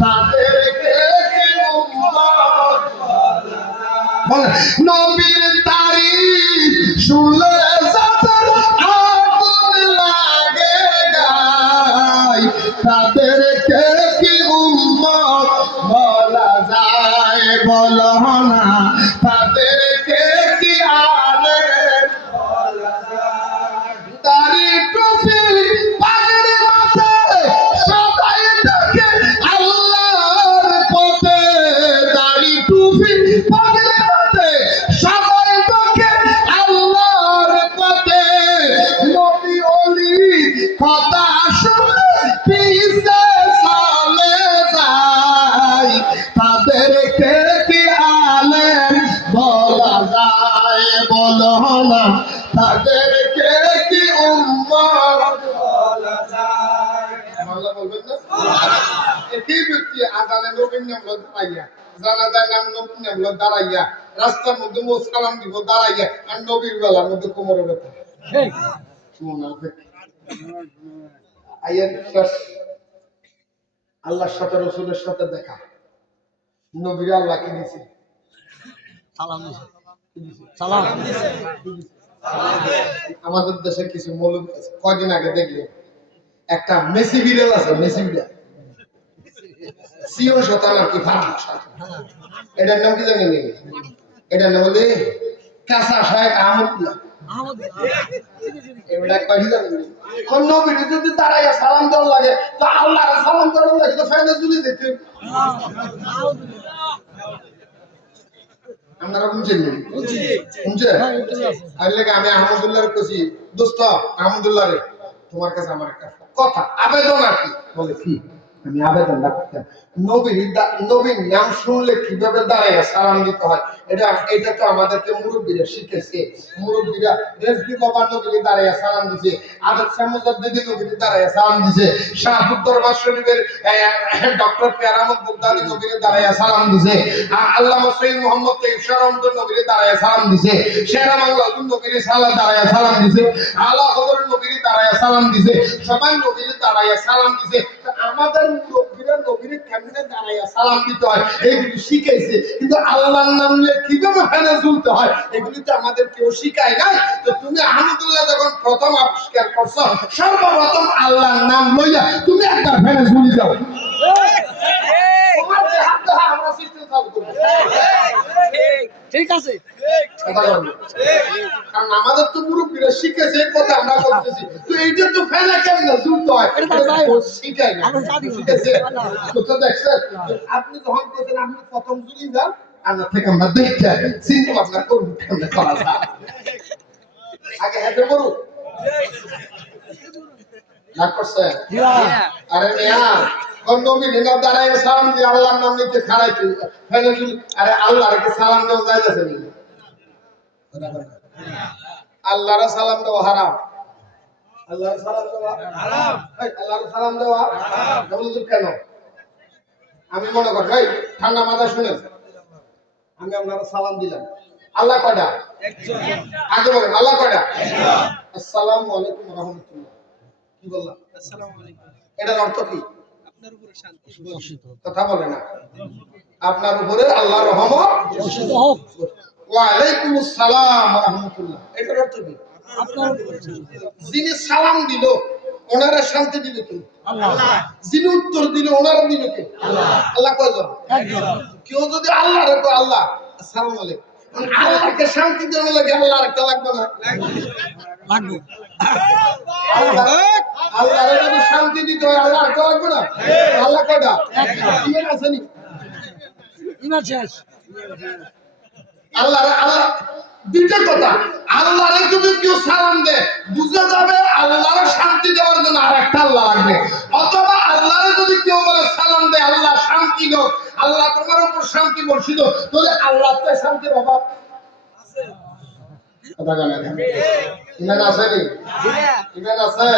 তাদেরকে নবীর তারিফ শুনলে আগুন লাগে গায় তাদেরকে কি উম্মত বলা যায় বলো না? শুনে পিছে চলে যায়। তাদেরকে কি আলেম বলা যায় বলো না। তাদেরকে কি উম্মত বলা যায়? বলবেন না? একই ব্যক্তি আজানে নবীন নামলো দাঁড়াইয়া। জানাজার নাম নবীন নামলো দাঁড়াইয়া। রাস্তার মধ্যে মো সালাম দিব দাঁড়াইয়া। আর নবীর বেলার মধ্যে কোমরে ব্যথা। মুনাফিক আইয়ের আল্লাহর সাথে রসুলের সাথে দেখা। নবীর আল্লাহ কি দিছে? সালাম দিছে। কি দিছে? সালাম। আমাদের দেশে কিছু মৌলবী আছে। কয়দিন আগে দেখলে? একটা মেসি বিড়াল আছে মেসি বিড়াল সিও শতান আর কি ফার্মা এটার নাম কি জানি? এটার নাম হলে কাঁচা শাহেক আহমদুল্লাহ আহমদ এবার কয়টি জানি নেই কোন নবীর যদি দাঁড়াইয়া সালাম দেওয়ার লাগে তো আল্লাহ সালাম দেওয়ার লাগে তো ফাইনে জুলি দিতে। আপনারা বুঝছেন নি? শুনছেন? এটা আছে। আর লেগে আমি আহমদুল্লাহর কইছি দোস্ত আহমদুল্লাহ রে তোমার কাছে আমার একটা কথা আবেদন আর কি? বলে কি আমি আবেদনটা করতে নবীর নবীর নাম শুনলে কীভাবে দাঁড়ায় সালাম দিতে হয়, এটা এটা তো আমাদেরকে মুরব্বীরা শিখেছে। মুরব্বীরা রেজবি বাবা নবীর দাঁড়ায় সালাম দিছে আদর সামুদ্দিদি নবীর দাঁড়ায় সালাম দিছে শাহপুর দরবার শরীফের ডক্টর পেয়ারামত বুদ্দানি নবীর দাঁড়ায় সালাম দিছে আ- আল্লামা সৈয়দ মোহাম্মদ তৈব শরমদ নবীর দাঁড়ায় সালাম দিছে, শেরা বাংলা নবীর সালা দাঁড়ায় সালাম দিছে, আলা হজর নবীর দাঁড়ায় সালাম দিছে, সবাই নবীর দাঁড়ায় সালাম দিছে। আমাদের নবীরা নবীর কেমনে দাঁড়ায় সালাম দিতে হয় এইগুলি শিখাইছে। কিন্তু আল্লাহর নাম নিয়ে কীভাবে ফেলে ঝুলতে হয় এগুলি তো আমাদের কেউ শিখায় নাই। তো তুমি আহমদুল্লাহ যখন প্রথম আবিষ্কার করছ সর্বপ্রথম আল্লাহর নাম লইয়া তুমি একবার ফেলে ঝুলি যাও। তোমার হাত আমরা সিস্টেম চালু করব। ঠিক আছে? কারণ আমাদের তো মুরব্বীরা শিখেছে এই কথা আমরা করতেছি তো এইটা তো ফেলা কেমন? হয়। তো তাই। না। শিখেছে। দেখছেন আপনি যখন বলছেন আপনি প্রথম যান আল্লাহ থেকে আমরা দেখতে চিন্তা ভাবনা করব কেমনে করা যায়? আগে হেঁটে না করছে আরে মিয়া নবী নিনা দাঁড়ায় সালাম দিয়ে আল্লাহর নাম নিতে আল্লাহকে সালাম দেওয়া যাইতেছে না আল্লাহর সালাম দেওয়া হারাম। আল্লাহর সালাম দেওয়া হারাম। আল্লাহর সালাম দেওয়া হারাম। কেন? আমি মনে করি ভাই ঠান্ডা মাথা শুনেন আমি আপনারা সালাম দিলাম। আল্লাহ কয়টা? আগে বলেন আল্লাহ কয়টা? আসসালামু আলাইকুম রহমতুল্লাহ। কি বললাম? এটার অর্থ কি? কথা বলে না। আপনার উপরে আল্লাহ রহমত ওয়ালাইকুম আসসালাম ওয়া এটার অর্থ কি? যিনি সালাম দিল ওনারা শান্তি দিবে কি? যিনি উত্তর দিল ওনারা দিবে কি? আল্লাহ। কয়জন? কেউ যদি আল্লাহ রে আল্লাহ। আসসালামু আলাইকুম। আল্লাহকে শান্তি দেওয়া লাগে আল্লাহ একটা লাগবে না। লাগবে। আল্লাহ আল্লাহ যদি শান্তি দিতে হয় আল্লাহ একটা লাগবে না? আল্লাহ কয়টা? ইমান আছে নি? ইমান শেষ। আল্লাহ আল্লাহ দুইটা কথা। আল্লাহরে তোমার উপর শান্তি বর্ষিত তাহলে আল্লাহ তো শান্তির অভাব। কথা জানা ইমান আছে নি? ইমান আছে?